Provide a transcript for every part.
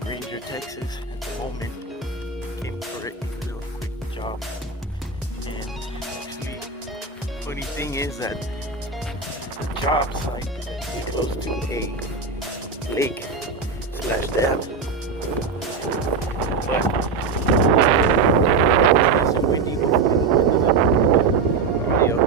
Granger, Texas at the moment. Came for a little quick job. And actually, funny thing is that the job site is close to a lake slash dam. But it's windy over here.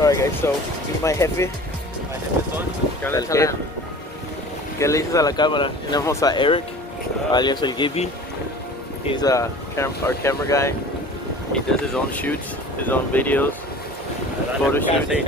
Alright guys, so this is my jefe. ¿Qué le dices a la cámara? Tenemos a Erick, alias el Gibby. He's our camera guy. He does his own shoots, his own videos, photo shoots.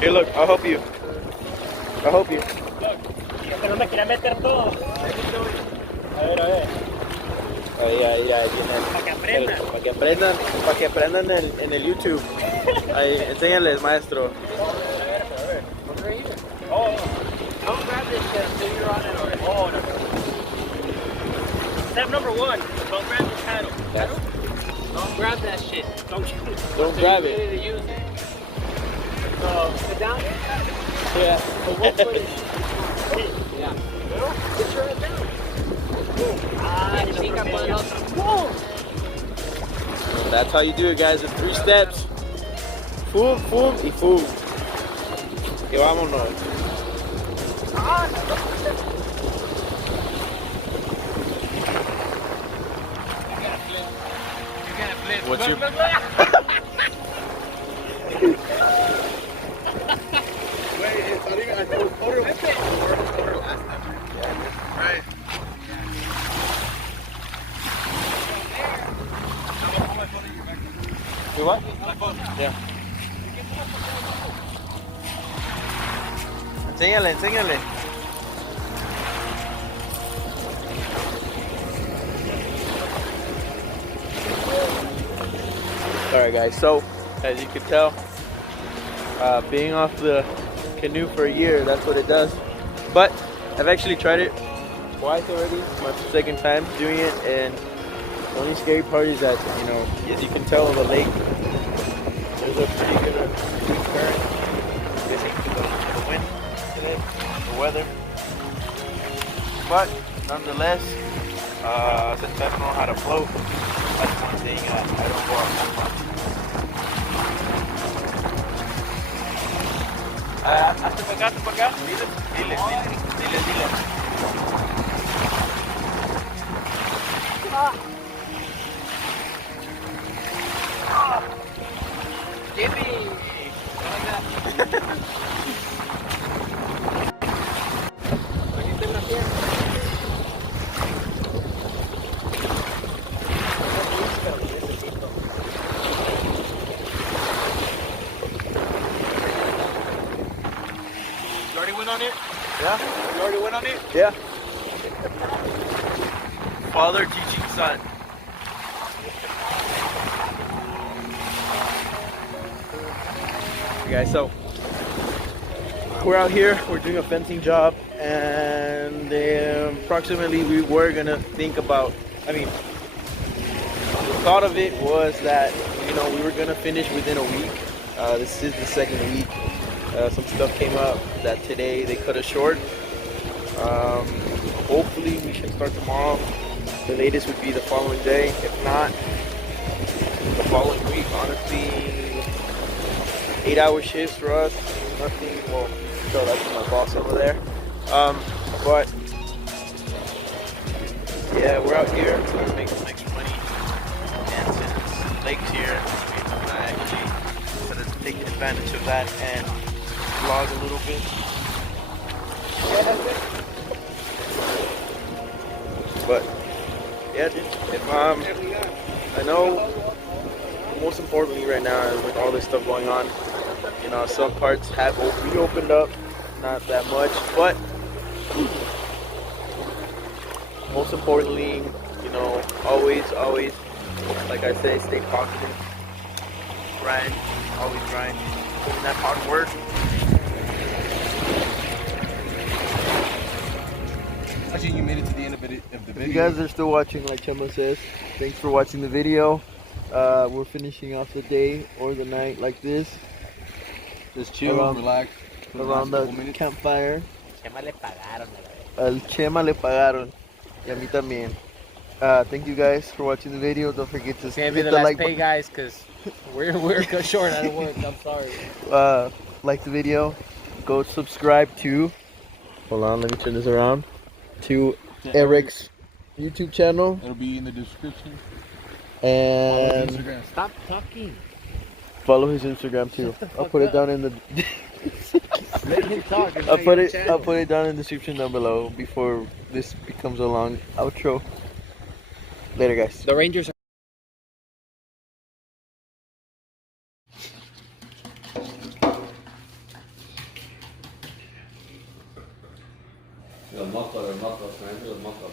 Hey, look, I'll help you. I'll help you. Look, que no me quiera meter todo. A ver, a ver. Ahí, para que aprendan en el YouTube. Ahí, enséñales, maestro. Oh, don't grab this shit until you're on it already. Oh, no. Step number 1, don't grab the paddle. Paddle? Don't grab that shit. Don't grab it. Ready to use it. So, sit down. Yeah. So what foot is yeah. Get your head down. Boom. That's how you do it, guys, in 3 steps. Fum, fum y fum. Y vámonos. What's your... Right. You what? Yeah. Enséñale. Alright guys, so as you can tell, being off the canoe for a year, that's what it does. But I've actually tried it twice already. It's my 2nd time doing it, and the only scary part is that, you know, as you can tell on the lake, there's a pretty good current. The wind today, the weather. But nonetheless, since I don't know how to float, that's one thing I don't go out that much. Hazte para acá. Dile. Jimmy. You already went on it? Yeah? You already went on it? Yeah. Father teaching son. Okay, guys, so we're out here, we're doing a fencing job, and approximately we were gonna think about, the thought of it was that, you know, we were gonna finish within a week. This is the 2nd week. Some stuff came up that today they cut us short. Hopefully we can start tomorrow. The latest would be the following day. If not, the following week. Honestly, 8-hour shifts for us. Nothing. Well, so that's my boss over there. But yeah, we're out here trying to make some extra money. And since Lake's here, I actually started taking advantage of that and vlog a little bit. But yeah, dude, I know most importantly right now with all this stuff going on, you know, some parts have reopened up, not that much, but most importantly, you know, always, like I say, stay positive, grind, always grind, put in that hard work. Actually, you made it to the end of the video. If you guys are still watching, like Chema says, thanks for watching the video. We're finishing off the day or the night like this. Just chill, relax. Around the campfire. Chema le pagaron. Al Chema le pagaron. Y a mí también. Thank you guys for watching the video. Don't forget to Can't be hit the the last like pay, guys, because we're short out of work. I'm sorry. like the video. Go subscribe to. Hold on, let me turn this around. To Erick's YouTube channel. It'll be in the description. And Instagram. Stop talking. follow his Instagram too. I'll put it down in the. Let him talk. I'll put it down in the description down below before this becomes a long outro. Later, guys. The Rangers. Los mocos, man. Los mocos.